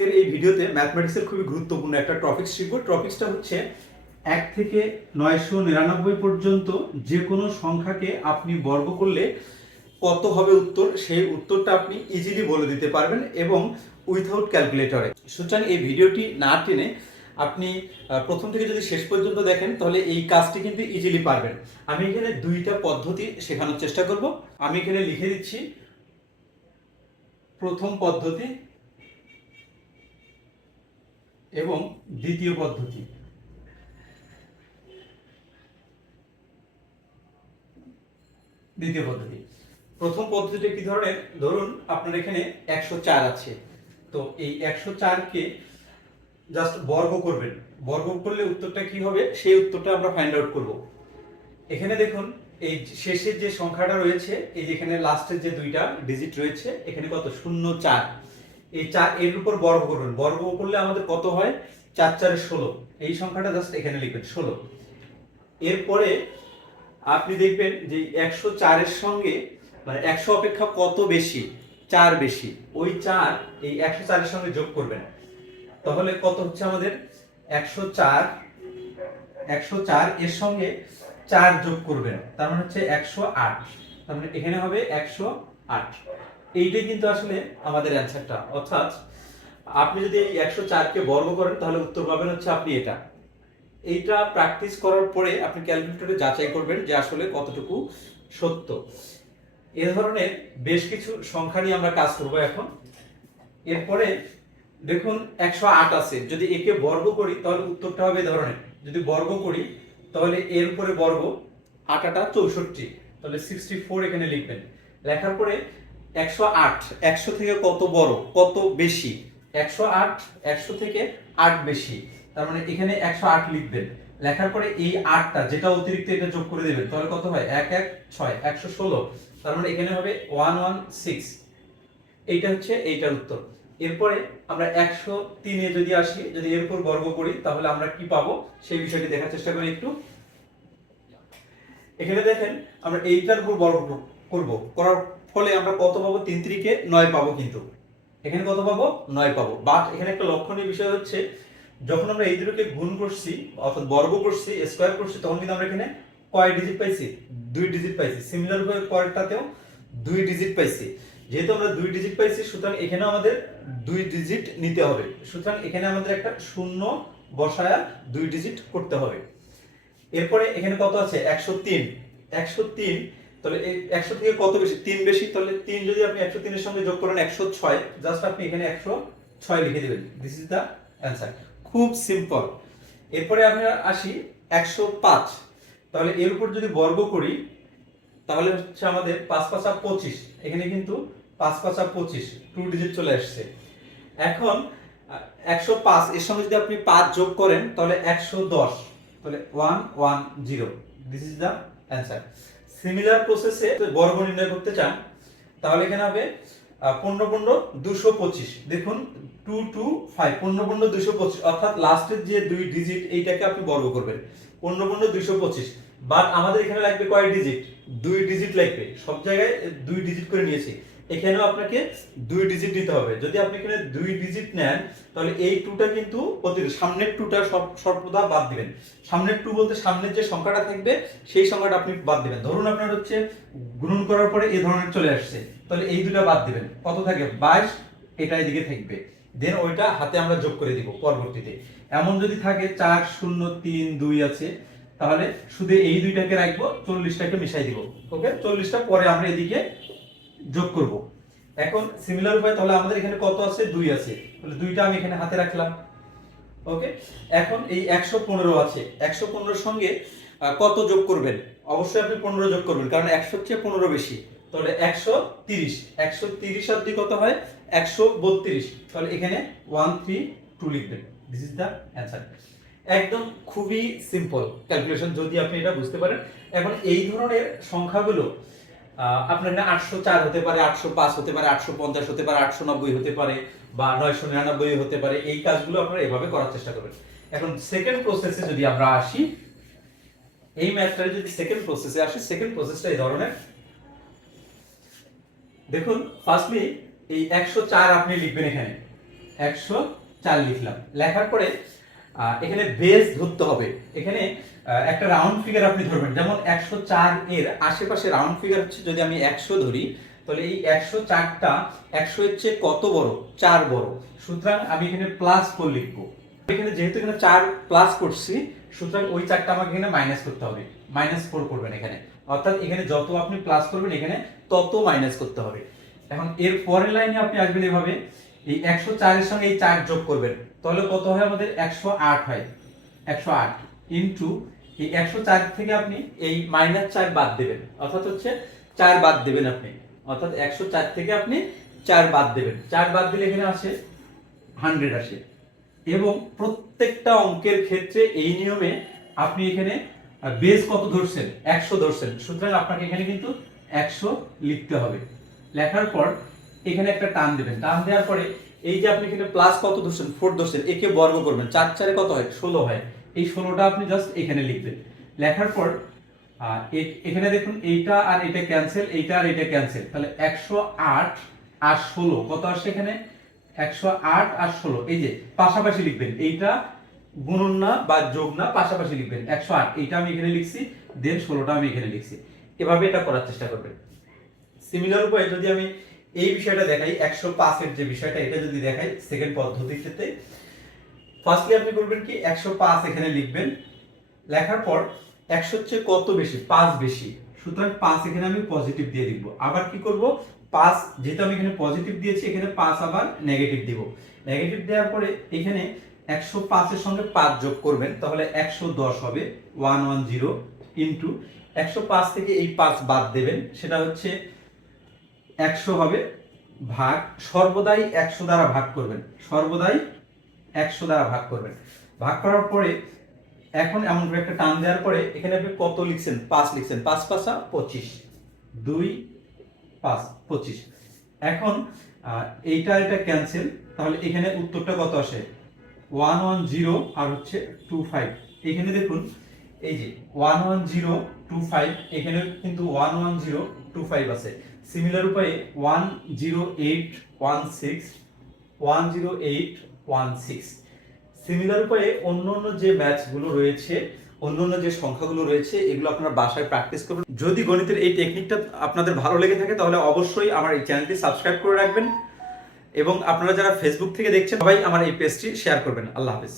আজকের এই ভিডিওতে ম্যাথমেটিক্সের খুবই গুরুত্বপূর্ণ একটা টপিক শিখব। টপিকসটা হচ্ছে এক থেকে নয়শো নিরানব্বই পর্যন্ত যে কোনো সংখ্যাকে আপনি বর্গ করলে কত হবে উত্তর? সেই উত্তরটা আপনি ইজিলি বলে দিতে পারবেন এবং উইথাউট ক্যালকুলেটরে সুতরাং এই ভিডিওটি না টেনে আপনি প্রথম থেকে যদি শেষ পর্যন্ত দেখেন, তাহলে এই কাজটি কিন্তু ইজিলি পারবেন। আমি এখানে দুইটা পদ্ধতি শেখানোর চেষ্টা করব। আমি এখানে লিখে দিচ্ছি প্রথম পদ্ধতি এবং দ্বিতীয় পদ্ধতি। দ্বিতীয় পদ্ধতি। প্রথম পদ্ধতিটা কি ধরনের? ধরুন আপনার এখানে একশো চার আছে। তো এই একশো চারকে জাস্ট বর্গ করবেন। বর্গ করলে উত্তরটা কি হবে? সেই উত্তরটা আমরা ফাইন্ড আউট করব। এখানে দেখুন, এই শেষের যে সংখ্যাটা রয়েছে, এই যেখানে লাস্টের যে দুইটা ডিজিট রয়েছে, এখানে কত? শূন্য চার। এই চার, এর উপর বর্গ করবেন বর্গ করলে আমাদের কত হয়? চার, চারে ষোলো। এই সংখ্যাটা জাস্ট এখানে লিখবেন, ষোলো। এরপরে আপনি দেখবেন যে একশো চারের সঙ্গে মানে একশো অপেক্ষা কত বেশি? চার বেশি। ওই চার এই একশো চারের সঙ্গে যোগ করবেন। তাহলে কত হচ্ছে আমাদের? একশো চার একশো চার এর সঙ্গে চার যোগ করবেন। তার মানে হচ্ছে একশো আট। তার মানে এখানে হবে একশো আট। এইটাই কিন্তু আসলে আমাদের অ্যান্সারটা অর্থাৎ আপনি যদি এই একশো চারকে বর্গ করেন, তাহলে উত্তর পাবেন হচ্ছে আপনি এটা। এইটা প্র্যাকটিস করার পরে আপনি ক্যালকুলেটরে যাচাই করবেন যে আসলে কতটুকু সত্য। এ ধরনের বেশ কিছু সংখ্যা নিয়ে আমরা কাজ করব এখন। এরপরে দেখুন, একশো আট আছে। যদি একে বর্গ করি, তাহলে উত্তরটা হবে এ ধরনের। যদি বর্গ করি, তাহলে এর উপরে বর্গ আটাটা চৌষট্টি। তাহলে সিক্সটি ফোর এখানে লিখবেন। লেখার পরে একশো আট, একশো থেকে কত বড়? কত বেশি? একশো আট, একশো থেকে আট বেশি। তার মানে এখানে একশো আট লিখবেন। লেখার পরে এই আটটা, যেটা অতিরিক্ত এটা যোগ করে দেবেন। তাহলে কত হয়? এক এক, ছয়, একশো ষোলো। তার মানে এখানে হবে ওয়ান ওয়ান, সিক্স। এইটা হচ্ছে এইটার উত্তর। এরপরে আমরা একশো তিনে যদি আসি, যদি এর উপর বর্গ করি, তাহলে আমরা কি পাবো? সেই বিষয়টি দেখার চেষ্টা করি একটু। এখানে দেখেন, আমরা এইটার উপর বর্গ করব। করার ফলে আমরা কত পাবো? তিন তিরিকে নয় পাবো কিন্তু। এখানে কত পাবো? নয় পাবো। বাট এখানে একটা লক্ষণীয় বিষয় হচ্ছে, যখন আমরা এই দুটোকে গুণ করছি, অর্থাৎ বর্গ করছি, স্কোয়ার করছি, তখন কিন্তু আমরা এখানে কয় ডিজিট পাইছি? দুই ডিজিট পাইছি। সিমিলার ভাবে পরেরটাতেও দুই ডিজিট পাইছি। যেহেতু আমরা দুই ডিজিট পাইছি, সুতরাং এখানে আমাদের দুই ডিজিট নিতে হবে। সুতরাং এখানে আমাদের একটা শূন্য বসায়া দুই ডিজিট করতে হবে। এরপরে এখানে কত আছে? একশো তিন। একশো তিন তাহলে একশো থেকে কত বেশি? তিন বেশি, তাহলে তিন যদি আপনি একশো তিনের সঙ্গে যোগ করেন একশো ছয় জাস্ট আপনি এখানে একশো ছয় লিখে দেবেন। দিস ইজ দ্য অ্যান্সার খুব সিম্পল এরপরে আমরা আসি একশো পাঁচ। তাহলে এর উপর যদি বর্গ করি, তাহলে হচ্ছে আমাদের পাঁচ পাঁচা পঁচিশ। এখানে কিন্তু পাঁচ পাঁচা পঁচিশ টু ডিজিট চলে আসছে। এখন, একশো পাঁচ, এর সঙ্গে যদি আপনি পাঁচ যোগ করেন, তাহলে একশো দশ। তাহলে one one zero this is the answer similar প্রসেসে বর্গ নির্ণয় করতে চান, তাহলে এখানে হবে পনেরো পনেরো দুশো পঁচিশ। দেখুন টু টু ফাইভ পনেরো পনেরো দুশো পঁচিশ। অর্থাৎ লাস্টের যে দুই ডিজিট এইটাকে আপনি বর্গ করবেন। পনেরো পনেরো দুশো পঁচিশ। বাট আমাদের এখানে লাগবে কয় ডিজিট দুই ডিজিট লাগবে। সব জায়গায় দুই ডিজিট করে নিয়েছি। এখানেও আপনাকে দুই ডিজিট নিতে হবে। যদি আপনি এখানে দুই ডিজিট নেন, তাহলে এই টুটা কিন্তু অতিরিক্ত সামনের টুটা সব সর্বদা বাদ দিবেন। সামনের টু বলতে সামনের যে সংখ্যাটা থাকবে, সেই সংখ্যাটা আপনি বাদ দিবেন। ধরুন আপনার হচ্ছে গুণন করার পরে এই ধরনের চলে আসছে। তাহলে এই দুটা বাদ দিবেন। কত থাকে? বাইশ, এটা এদিকে থাকবে। দেন ওইটা হাতে আমরা যোগ করে দিব পরবর্তীতে। এমন যদি থাকে, চার, শূন্য, তিন, দুই আছে, তাহলে শুধু এই দুইটাকে রাখব, চল্লিশটাকে মিশাই দিব। ওকে? চল্লিশটা পরে আমরা এদিকে যোগ করব। এখন সিমিলার উপায়, তাহলে আমাদের এখানে কত আছে? দুই আছে। তাহলে দুইটা আমি এখানে হাতে রাখলাম। ওকে এখন এই একশো পনেরো আছে। একশো পনেরোর সঙ্গে কত যোগ করবেন? অবশ্যই আপনি পনেরো যোগ করবেন, কারণ একশো চেয়ে পনেরো বেশি। তাহলে একশো তিরিশ। একশো তিরিশ অব্দি কত হয়? একশো বত্রিশ। তাহলে এখানে ওয়ান থ্রি টু লিখবেন। দিস ইজ দ্য অ্যান্সার একদম খুবই সিম্পল ক্যালকুলেশন যদি আপনি এটা বুঝতে পারেন। এখন এই ধরনের সংখ্যাগুলো আপনার এখানে আটশো চার হতে পারে, আটশো পাঁচ হতে পারে, আটশো পঞ্চাশ হতে পারে, আটশো নব্বই হতে পারে বা নয়শো নিরানব্বই হতে পারে, এই কাজগুলো আপনারা এভাবে করার চেষ্টা করবেন। এখন সেকেন্ড প্রসেসে যদি আমরা আসি, এই ম্যাথটা যদি সেকেন্ড প্রসেসে আসি সেকেন্ড প্রসেসটা এই ধরনের। দেখুন ফার্স্টলি এই একশো চার আপনি লিখবেন এখানে। একশো চার লিখলাম। লেখার পরে এখানে বেস ধরতে হবে। এখানে একটা রাউন্ড ফিগার আপনি ধরবেন। যেমন একশো চার এর আশেপাশে রাউন্ড ফিগার হচ্ছে যদি আমি একশো ধরি, তাহলে এই একশো চারটা একশো এর চেয়ে কত বড়? চার বড়। সুতরাং আমি এখানে প্লাস ফোর লিখব। এখানে যেহেতু এখানে চার প্লাস করছি, সুতরাং ওই চারটা আমাকে এখানে মাইনাস করতে হবে। মাইনাস ফোর করবেন এখানে। অর্থাৎ এখানে যত আপনি প্লাস করবেন, এখানে তত মাইনাস করতে হবে। এখন এর পরের লাইনে আপনি আসবেন এভাবে। এই একশো চারের সঙ্গে এই চার যোগ করবেন। তাহলে কত হয় আমাদের? একশো আট হয়। একশো আট ইন্টু এই একশো চার থেকে আপনি এই মাইনাস চার বাদ দেবেন। অর্থাৎ হচ্ছে চার বাদ দেবেন আপনি। অর্থাৎ একশো চার থেকে আপনি চার বাদ দেবেন। চার বাদ দিলে এখানে আসে হান্ড্রেড আসে। এবং প্রত্যেকটা অঙ্কের ক্ষেত্রে এই নিয়মে আপনি এখানে বেস কত ধরছেন? একশো ধরছেন। সুতরাং আপনাকে এখানে কিন্তু একশো লিখতে হবে। লেখার পর এখানে একটা টান দেবেন। টান দেওয়ার পরে এই যে আপনি এখানে প্লাস কত ধরছেন? ফোর ধরছেন। একে বর্গ করবেন। চার চারে কত হয়? ষোলো হয়। এই ষোলোটা আপনি জাস্ট এখানে লিখবেন। লেখার পর এখানে দেখুন, এইটা আর এটা ক্যান্সেল এইটা আর এটা ক্যান্সেল তাহলে একশো আট আর ষোলো, কত আসছে এখানে? একশো আট আর ষোলো। এই যে, পাশাপাশি লিখবেন। এইটা গুণন না বা যোগ না, পাশাপাশি লিখবেন। একশো আট, এইটা আমি এখানে লিখছি দেন ষোলোটা আমি এখানে লিখছি। এভাবে এটা করার চেষ্টা করবেন। সিমিলার উপায়ে যদি আমি এই বিষয়টা দেখাই, একশো পাঁচের যে বিষয়টা, এটা যদি দেখাই সেকেন্ড পদ্ধতির ক্ষেত্রে। ফার্স্টলি আপনি করবেন কি, একশো পাঁচ এখানে লিখবেন। লেখার পর একশো হচ্ছে কত বেশি? পাঁচ বেশি। সুতরাং পাঁচ এখানে আমি পজিটিভ দিয়ে লিখব। আবার কি করব? পাঁচ, যেহেতু আমি এখানে পজিটিভ দিয়েছি, এখানে পাঁচ আবার নেগেটিভ দিব। নেগেটিভ দেওয়ার পরে এখানে একশো পাঁচের সঙ্গে পাঁচ যোগ করবেন, তাহলে একশো দশ হবে ওয়ান ওয়ান জিরো ইন্টু একশো পাঁচ থেকে এই পাঁচ বাদ দেবেন। সেটা হচ্ছে একশো হবে ভাগ, সর্বদাই একশো দ্বারা ভাগ করবেন। সর্বদাই একশো দ্বারা ভাগ করবেন। ভাগ করার পরে এখন এমন করে একটা টান দেওয়ার পরে এখানে আপনি কত লিখছেন? পাঁচ লিখছেন। পাঁচ পাঁচা পঁচিশ। দুই পাঁচ, পঁচিশ। এখন এইটা এটা ক্যান্সেল তাহলে এখানে উত্তরটা কত আসে? ওয়ান ওয়ান জিরো আর হচ্ছে টু ফাইভ। এখানে দেখুন, এই যে, one one zero two five, এখানে কিন্তু one one zero two five আছে। সিমিলার উপায়ে one zero eight one six one zero eight one six similar উপায়ে অন্য অন্য যে ম্যাথগুলো রয়েছে অন্য অন্য যে সংখ্যাগুলো রয়েছে, এগুলো আপনারা বাসায় প্র্যাকটিস করবেন। যদি গণিতের এই টেকনিকটা আপনাদের ভালো লেগে থাকে, তাহলে অবশ্যই আমার এই চ্যানেলটি সাবস্ক্রাইব করে রাখবেন। এবং আপনারা যারা ফেসবুক থেকে দেখছেন, সবাই আমার এই পেজটি শেয়ার করবেন। আল্লাহ হাফেজ।